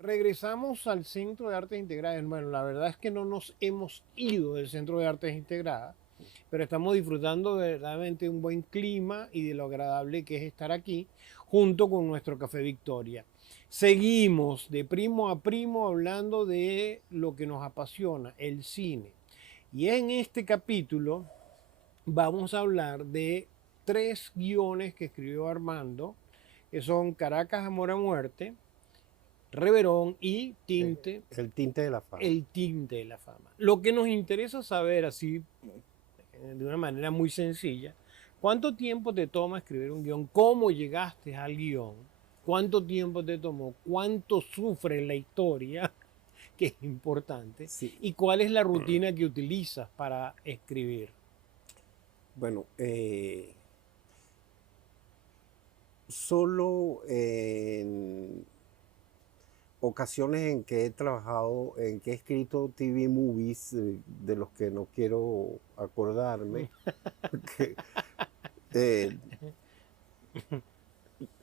Regresamos al Centro de Artes Integradas. Bueno, la verdad es que no nos hemos ido del Centro de Artes Integradas, pero estamos disfrutando verdaderamente de un buen clima y de lo agradable que es estar aquí junto con nuestro Café Victoria. Seguimos de primo a primo hablando de lo que nos apasiona, el cine. Y en este capítulo vamos a hablar de tres guiones que escribió Armando, que son Caracas, Amor a Muerte, Reverón y Tinte, El tinte de la fama. el tinte de la fama. Lo que nos interesa saber, así de una manera muy sencilla, ¿cuánto tiempo te toma escribir un guión? ¿Cómo llegaste al guión? ¿Cuánto tiempo te tomó? ¿Cuánto sufre la historia? Que es importante. Sí, ¿Y cuál es la rutina que utilizas para escribir? bueno, solo en ocasiones en que he trabajado, en que he escrito TV movies, de los que no quiero acordarme, que, eh,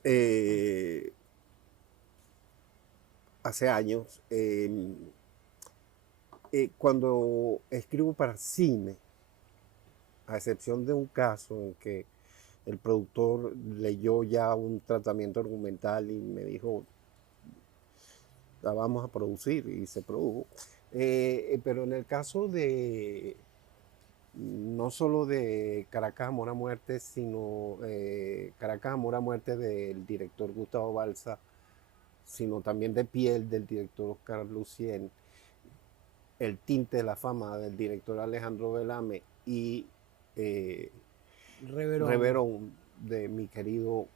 eh, hace años, cuando escribo para cine, a excepción de un caso en que el productor leyó ya un tratamiento argumental y me dijo, la vamos a producir, y se produjo. Pero en el caso de no solo de Caracas Amor a Muerte, sino Caracas Amor a Muerte del director Gustavo Balsa, sino también de Piel del director Oscar Lucien, El tinte de la fama del director Alejandro Velame y eh, Reverón. Reverón de mi querido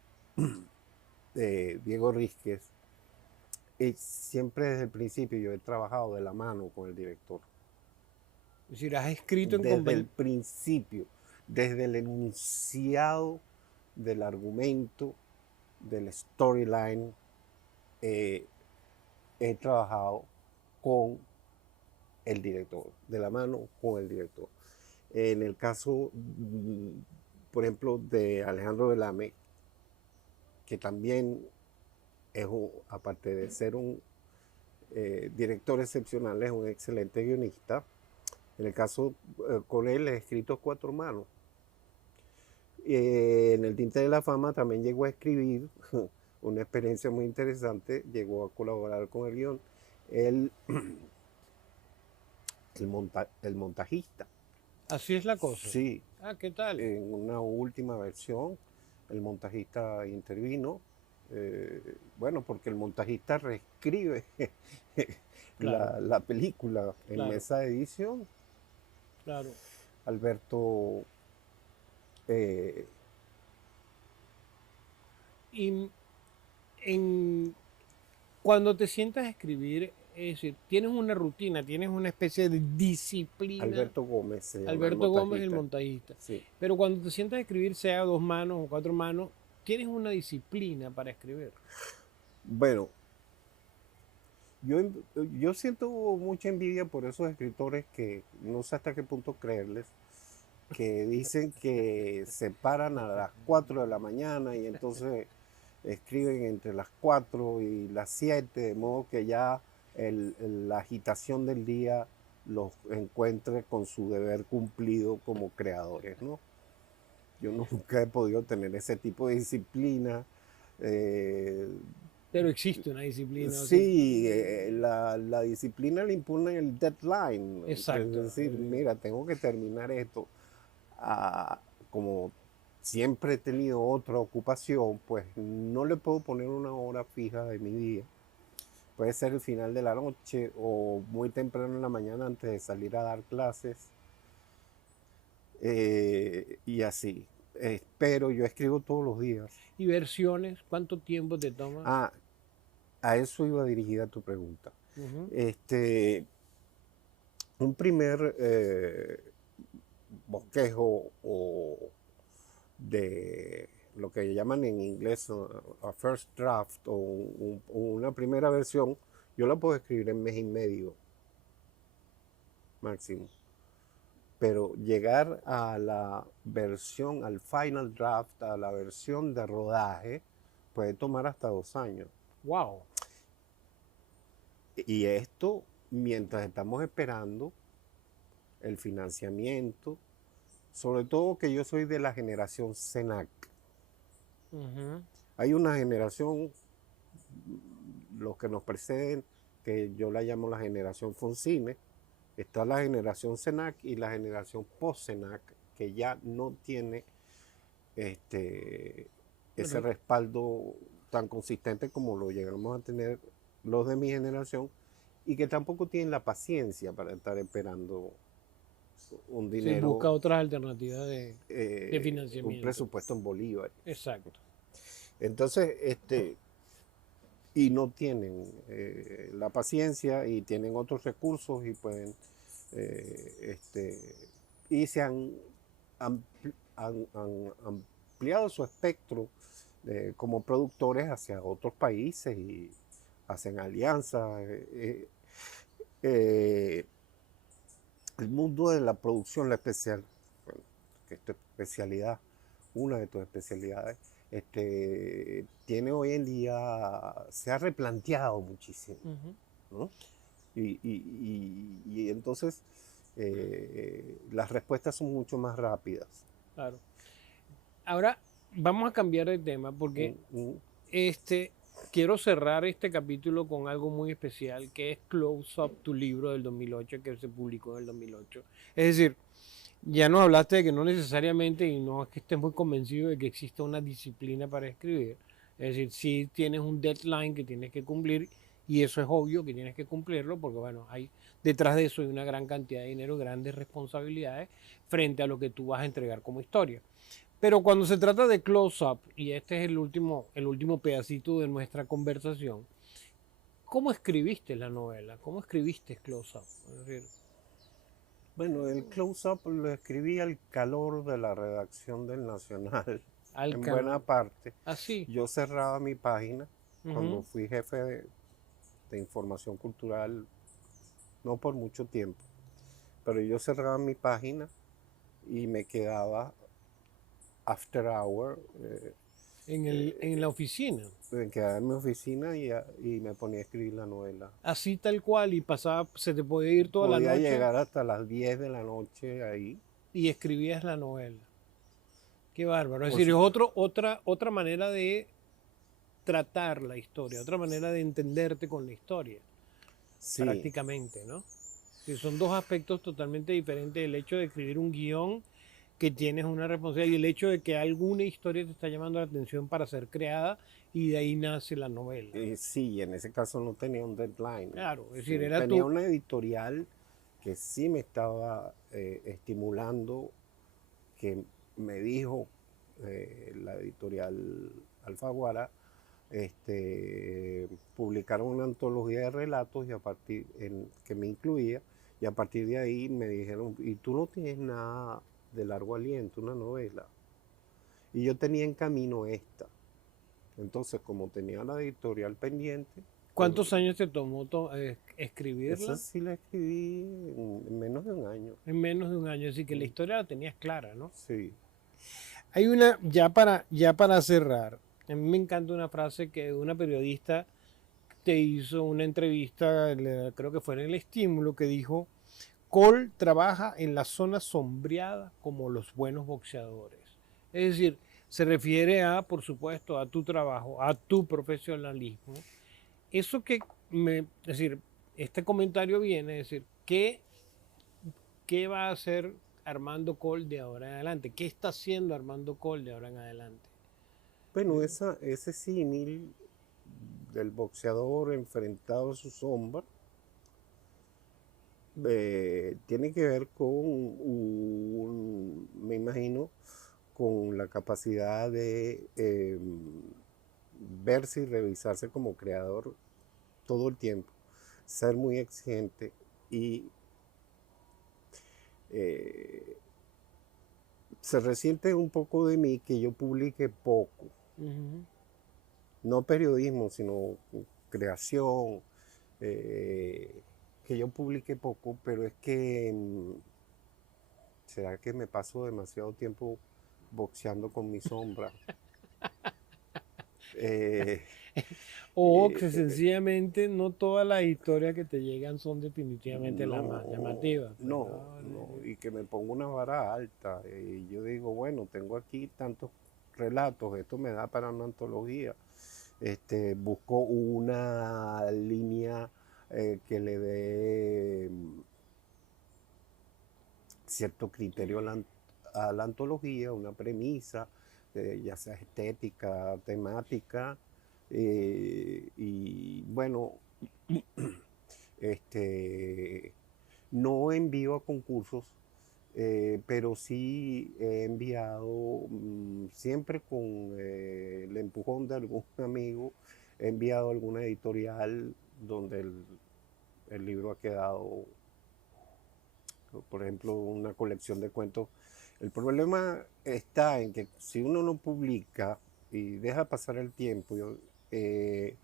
Diego Rísquez. Siempre desde el principio yo he trabajado de la mano con el director. Es decir, has escrito en Desde el compañía. principio, desde el enunciado del argumento, del storyline, eh, he trabajado con el director, de la mano con el director. En el caso, por ejemplo, de Alejandro Velame, que también es, aparte de ser un director excepcional, es un excelente guionista. En el caso con él he escrito Cuatro Manos. En el Tinte de la Fama también llegó a escribir, una experiencia muy interesante, llegó a colaborar con el guión, el, el montajista. Así es la cosa. Sí, Ah, ¿qué tal? en una última versión el montajista intervino, bueno, porque el montajista reescribe Claro, la película en claro, mesa de edición. claro. Alberto eh, Y en, cuando te sientas a escribir, es decir, tienes una rutina, tienes una especie de disciplina. Alberto Gómez se llama el Alberto Gómez, el montajista. montajista. Sí. Pero cuando te sientas a escribir, sea a dos manos o cuatro manos, tienes una disciplina para escribir. Bueno, yo, yo siento mucha envidia por esos escritores que no sé hasta qué punto creerles, que dicen que se paran a las 4 de la mañana y entonces escriben entre las 4 y las 7, de modo que ya la agitación del día los encuentre con su deber cumplido como creadores, ¿no? Yo nunca he podido tener ese tipo de disciplina. Eh, Pero existe una disciplina, o sea, Sí, la disciplina le impone el deadline, es exacto. decir, mira, tengo que terminar esto. Ah, como siempre he tenido otra ocupación, pues no le puedo poner una hora fija de mi día. Puede ser el final de la noche o muy temprano en la mañana antes de salir a dar clases, y así. Pero yo escribo todos los días. Y versiones, ¿cuánto tiempo te toma? Ah, a eso iba dirigida tu pregunta. Ujú. Este, un primer bosquejo o de lo que llaman en inglés a first draft o una primera versión, yo la puedo escribir en mes y medio máximo. Pero llegar a la versión, al final draft, a la versión de rodaje, puede tomar hasta 2 años. Wow. Y esto mientras estamos esperando el financiamiento, sobre todo que yo soy de la generación CENAC. Ujú. Hay una generación, los que nos preceden, que yo la llamo la generación Foncine, está la generación CENAC y la generación post-CENAC, que ya no tiene ese Pero, respaldo tan consistente como lo llegamos a tener los de mi generación y que tampoco tienen la paciencia para estar esperando un sí, busca dinero, otras alternativas de un financiamiento. presupuesto en bolívares. Exacto. Entonces, y no tienen la paciencia y tienen otros recursos y pueden, y se han ampliado su espectro como productores hacia otros países y hacen alianzas. Eh, el mundo de la producción, la especial, bueno, que es tu especialidad, una de tus especialidades, tiene hoy en día, se ha replanteado muchísimo, Ujú. ¿no? Y entonces las respuestas son mucho más rápidas. Claro. Ahora vamos a cambiar de tema porque Mm, mm, este quiero cerrar este capítulo con algo muy especial que es Close Up, tu libro del 2008 que se publicó en el 2008. Es decir, ya nos hablaste de que no necesariamente, y no es que estés muy convencido de que exista una disciplina para escribir. Es decir, sí tienes un deadline que tienes que cumplir y eso es obvio que tienes que cumplirlo porque, bueno, hay detrás de eso hay una gran cantidad de dinero, grandes responsabilidades frente a lo que tú vas a entregar como historia. Pero cuando se trata de Close Up, y este es el último pedacito de nuestra conversación, ¿cómo escribiste la novela? ¿Cómo escribiste Close Up? Es decir, Bueno, el close-up lo escribí al calor de la redacción del Nacional, al en buena calor. parte. Así. Yo cerraba mi página cuando Ujú. fui jefe de información cultural, no por mucho tiempo, pero yo cerraba mi página y me quedaba after hour, En la oficina, me quedaba en mi oficina y me ponía a escribir la novela. así tal cual, y pasaba, se te podía ir toda la Podía noche llegar hasta las 10 de la noche ahí. y escribías la novela. Qué bárbaro. Es Por decir, es su- otra manera de tratar la historia, otra manera de entenderte con la historia, sí, prácticamente, ¿no? Sí, son dos aspectos totalmente diferentes. El hecho de escribir un guión que tienes una responsabilidad y el hecho de que alguna historia te está llamando la atención para ser creada y de ahí nace la novela. sí, en ese caso no tenía un deadline. Claro, es decir, era Tenía tú. una editorial que sí me estaba estimulando, que me dijo la editorial Alfaguara, publicaron una antología de relatos y que me incluía, y a partir de ahí me dijeron, y tú no tienes nada de largo aliento, una novela. Y yo tenía en camino esta. Entonces, como tenía la editorial pendiente, pues ¿Cuántos años te tomó esa escribirla? sí la escribí en menos de un año. En menos de un año, así que la Mm, historia la tenías clara, ¿no? sí. Hay una, ya para cerrar, a mí me encanta una frase que una periodista te hizo una entrevista, creo que fue en El Estímulo, que dijo, Cole trabaja en la zona sombreada como los buenos boxeadores. Es decir, se refiere a, por supuesto, a tu trabajo, a tu profesionalismo. Eso que es decir, este comentario viene a decir, ¿qué va a hacer Armando Cole de ahora en adelante? ¿Qué está haciendo Armando Cole de ahora en adelante? Bueno, ese símil del boxeador enfrentado a su sombra tiene que ver con me imagino, con la capacidad de verse y revisarse como creador todo el tiempo, ser muy exigente y eh, se resiente un poco de mí que yo publique poco, Ujú. no periodismo, sino creación, eh, que yo publique poco, pero es que será que me paso demasiado tiempo boxeando con mi sombra. Eh, O Eh, que sencillamente no todas las historias que te llegan son definitivamente las más no, llamativas. Pues, no, ¿no? no, y que me pongo una vara alta. Y yo digo, bueno, tengo aquí tantos relatos, esto me da para una antología. Busco una línea que le dé cierto criterio a la antología, una premisa, ya sea estética, temática, y bueno, este, no envío a concursos, pero sí he enviado, siempre con el empujón de algún amigo, he enviado a alguna editorial donde el libro ha quedado, por ejemplo, una colección de cuentos. El problema está en que si uno no publica y deja pasar el tiempo, eh,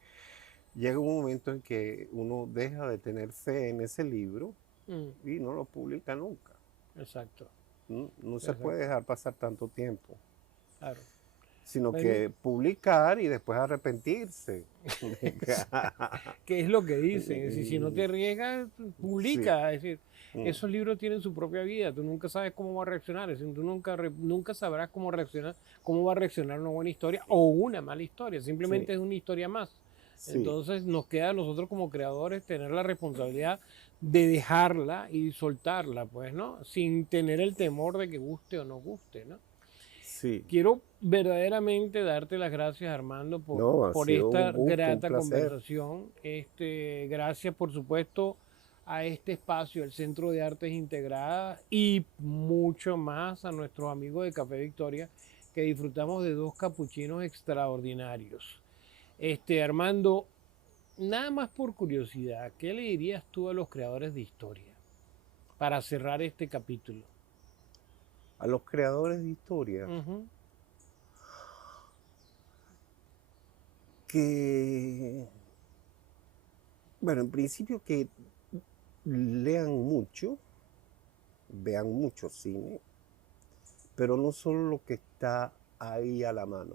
llega un momento en que uno deja de tener fe en ese libro Mm, y no lo publica nunca. exacto, No, no se puede exacto, dejar pasar tanto tiempo, claro. sino Bueno, que publicar y después arrepentirse. ¿qué es lo que dicen? Es decir, si no te arriesgas, Sí. publica. Es decir, Mm. esos libros tienen su propia vida. Tú nunca sabes cómo va a reaccionar. Es decir, tú nunca sabrás cómo reaccionar, cómo va a reaccionar una buena historia o una mala historia. Sí, Simplemente es una historia más. sí, Entonces nos queda a nosotros como creadores tener la responsabilidad de dejarla y soltarla, pues, ¿no? Sin tener el temor de que guste o no guste, ¿no? sí. Quiero verdaderamente darte las gracias, Armando, No, ha por sido esta un gusto, un grata placer. conversación. Gracias, por supuesto, a este espacio, el Centro de Artes Integradas, y mucho más a nuestros amigos de Café Victoria, que disfrutamos de dos capuchinos extraordinarios. Armando, nada más por curiosidad, ¿qué le dirías tú a los creadores de historia para cerrar este capítulo? A los creadores de historias, Ujú, que, bueno, en principio que lean mucho, vean mucho cine, pero no solo lo que está ahí a la mano,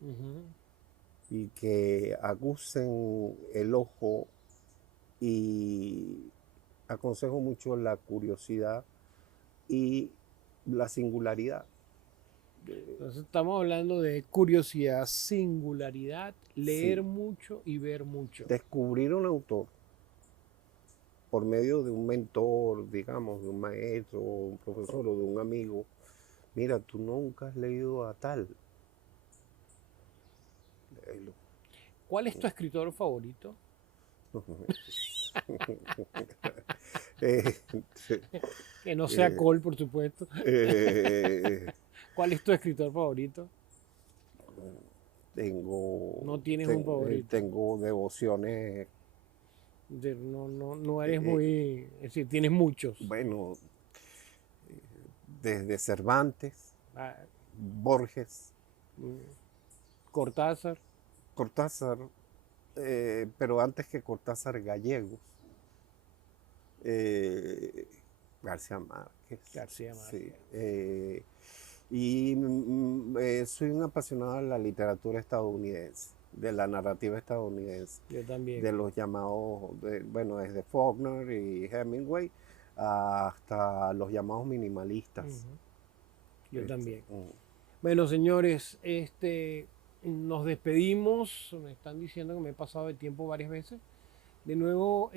ujú. y que agucen el ojo, y aconsejo mucho la curiosidad y la singularidad. Entonces estamos hablando de curiosidad, singularidad, leer Sí, mucho y ver mucho. descubrir un autor por medio de un mentor, digamos, de un maestro, un profesor o de un amigo. Mira, tú nunca has leído a tal. Léelo. ¿Cuál es tu escritor favorito? Eh, Que no sea eh, Cole, por supuesto. eh, ¿Cuál es tu escritor favorito? tengo, No tienes un favorito. tengo devociones, No eh, eres eh, muy... Es decir, tienes muchos. bueno, desde Cervantes, Ah, Borges, mm, Cortázar, Cortázar, pero antes que Cortázar, gallegos, eh, García Márquez, García sí. Márquez. Y soy un apasionado de la literatura estadounidense, de la narrativa estadounidense, Yo también. de los llamados, bueno, desde Faulkner y Hemingway hasta los llamados minimalistas. Ujú, yo también. Mm. Bueno, señores, nos despedimos. Me están diciendo que me he pasado de tiempo varias veces. De nuevo,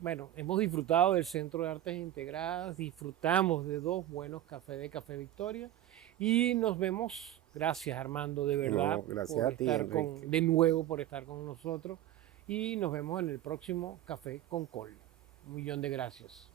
bueno, hemos disfrutado del Centro de Artes Integradas, disfrutamos de dos buenos cafés de Café Victoria y nos vemos. Gracias, Armando, de verdad, No, gracias por a ti, estar Enrique. de nuevo, por estar con nosotros, y nos vemos en el próximo Café con Col. Un millón de gracias.